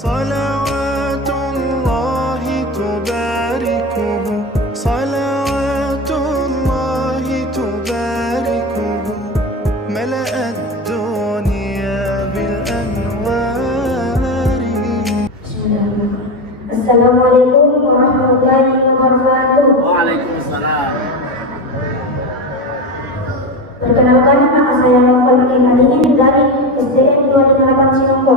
صلوات الله تباركه صلوات الله تباركه ملأ الدنيا بالأنوار. Assalamualaikum warahmatullahi wabarakatuh. Waalaikumsalam. Perkenalkan, nama saya Novel Ikin Alingin dari SDN 258 Sinongko.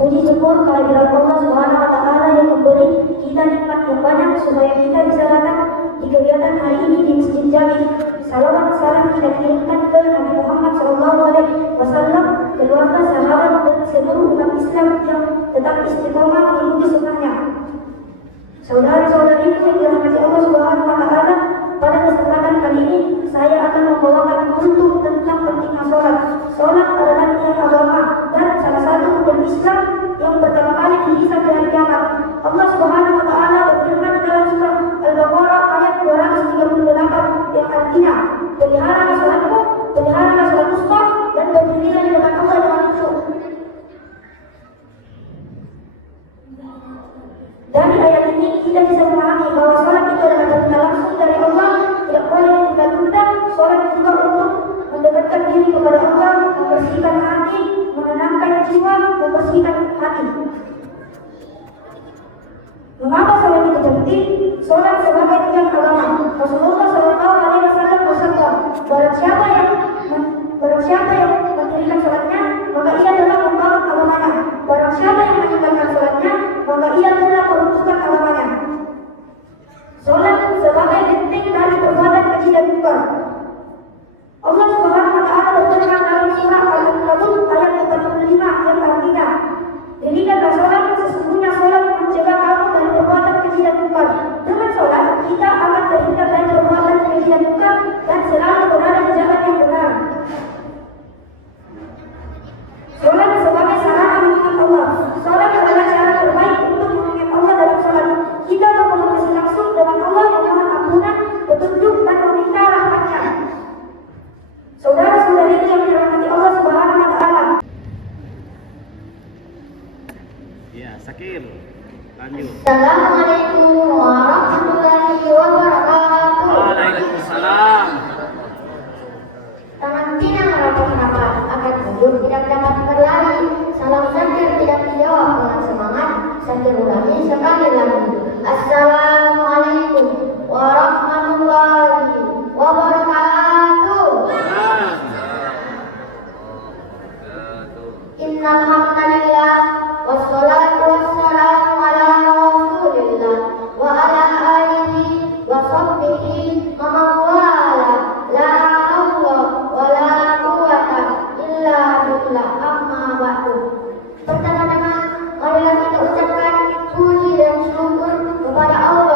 Puji syukur kehadirat Allah Subhanahu wa Ta'ala yang memberi kita nikmat yang banyak supaya kita bisa datang di kegiatan hari ini di Masjid Jami. Salawat salam kita kirimkan ke Nabi Muhammad SAW, keluarga, sahabat dan seluruh umat Islam yang tetap istiqomah mengikuti sunnahnya. Saudara-saudariku yang dirahmati Allah Subhanahu wa Ta'ala, pada kesempatan kali ini saya akan membawakan untuk tentang pentingnya sholat. Sholat adalah tiang agama dan salah satu rukun Islam yang pertama kali dihisab di hari kiamat. Allah Subhanahu wa Ta'ala berfirman dalam surah Al-Baqarah ayat 238 yang artinya, peliharalah sholatmu, peliharalah sholat wusta, dan berdirilah di depan Allah dengan khusyuk. Dari ayat ini kita bisa memahami bahwa sholat itu adalah perintah langsung dari Allah, tidak boleh ditunda-tunda. Sholat juga untuk mendekatkan diri kepada Allah, membersihkan hati, menenangkan jiwa, membersihkan hati. Mengapa sholat itu penting? Sholat sebagai tiang agama. Rasulullah SAW bersabda, barang siapa yang mendirikan sholatnya, maka ia telah membangun agamanya. Barang siapa yang meninggalkan sholatnya, maka ia telah meruntuhkan agamanya. Sholat sebagai benteng dari perbuatan keji dan munkar. Allah Subhanahu wa Ta'ala berfirman dalam surah Al-Ankabut ayat 45 yang artinya, dirikanlah sholat, sesungguhnya sholat mencegah kamu dari perbuatan keji dan munkar. Dengan sholat kita akan terhindar dari perbuatan keji dan munkar dan selalu berada di jalan yang benar. Sholat sebagai sarana mengingat Allah. Sholat adalah cara terbaik untuk mengingat Allah dalam sholat. Kita berkomunikasi langsung dengan Allah yang mohon ampunan, petunjuk dan meminta rahmatnya. Saudara-saudari yang dirahmati Allah Subhanahu wa Ta'ala. Ya, Sakil. Lanjut. Assalamualaikum warahmatullahi wabarakatuh. Waalaikumsalam. Tangan tidak merapat-rapat, akan mundur tidak dapat berlari. Salam Sakir tidak dijawab dengan semangat. Sakir ulangi sekali lagi. Assalamualaikum warahmatullahi wabarakatuh. Innal hamdalillah wassalatu wassalamu ala rasulillah wa ala alihi wa sahbihi wa man wala. La haula wa la quwwata illa billah. Amma ba'du. Pertama-tama marilah kita ucapkan puji dan syukur kepada Allah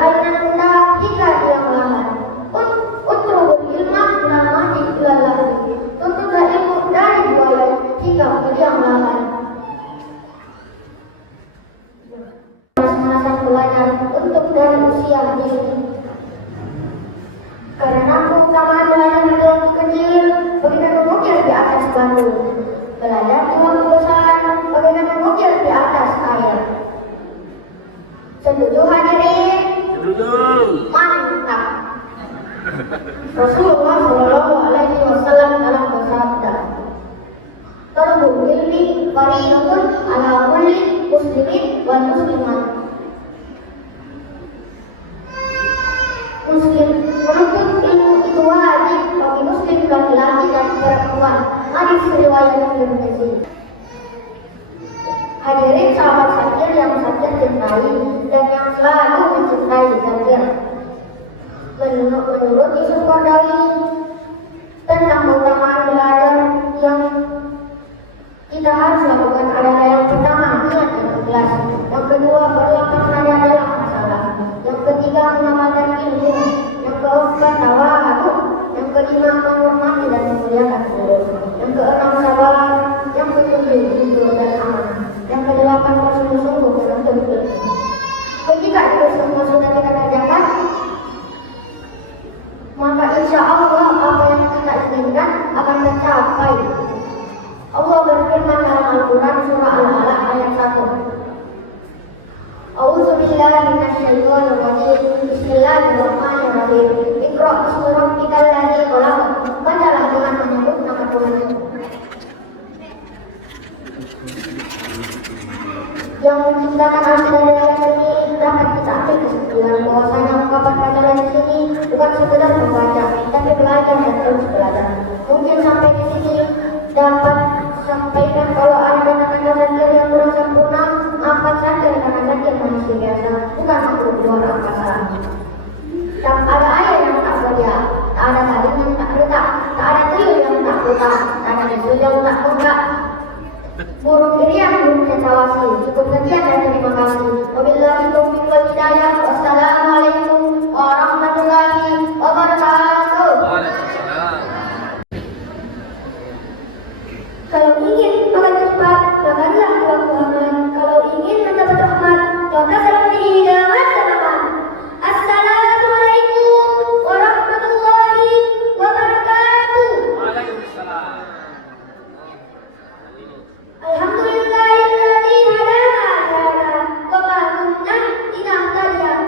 aina kita hingga dia melahan. Utrubul ilma namanya ilallah. Tuntutlah ilmu dari bawah hingga dia melahan. Masa belajar untuk dari usia dini. Karena aku sama belajar dari waktu kecil, bagaikan mengukir di atas batu. Belajar di waktu besar, bagaikan mengukir di atas air. Setuju hadirin? Setuju. Mantap. Rasulullah Shallallahu Alaihi Wasallam dalam bersabda, "Talabul ilmi fardhun ala kulli muslimin wal muslimat." Muslim menuntut ilmu itu wajib bagi muslim laki-laki dan perempuan. Hadis riwayat Tirmidzi. Hadirin sahabat Sakir yang Sakir cintai dan yang selalu mencintai Sakir. Menurut isu Qardawi tentang keutamaan belajar yang kita harus lakukan adalah yang pertama niat yang ikhlas, yang kedua berlapang nada dalam masalah, yang ketiga mengamalkan ilmu, yang keempat tawadhu, yang kelima menghormati dan memuliakan guru, yang keenam sabar, yang ketujuh jujur dan amanah, yang kedelapan bersungguh-sungguh menuntut ilmu. Jika itu semua sudah kita kerjakan, maka insya Allah apa yang kita inginkan akan tercapai. Allah berfirman dalam Al-Quran surah Al-Alaq ayat 1. A'udzubillahi minasyaitonir rajim. Bismillahirrahmanirrahim. Iqra bismi rabbikal ladzi khalaq. Bacalah dengan menyebut nama Tuhanmu yang menciptakan arti dari ayat ini. Dapat kita ambil kesimpulan bahwasanya ungkapan bacaan di sini bukan sekedar membaca, tapi belajar dan terus belajar. Mungkin sampai di sini dapat sampaikan kalau ada kata-kata Zakir yang kurang sempurna, maafkan saja karena Zakir manusia biasa, bukan makhluk luar angkasa. Tak ada air yang tak beria, tak ada gading yang tak retak, tak ada tuyul yang tak buta, tak ada musuh yang tak bengkak. Burung irian burung cacawasi. Cukup sekian dan terima kasih. Wabillahi taufiq wal hidayah. Wassalamualaikum warahmatullahi wabarakatuh. Kalau ingin makan cepat, makanlah di waktu aman. Kalau ingin mendapat rahmat, maka salam diri dengan selamat. Assalamualaikum warahmatullahi wabarakatuh. Waalaikumsalam. Alhamdulillahilladzi hadana wa ma kunna linahtadiya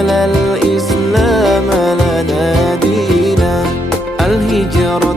جعل الإسلام لنا دينا الهجرة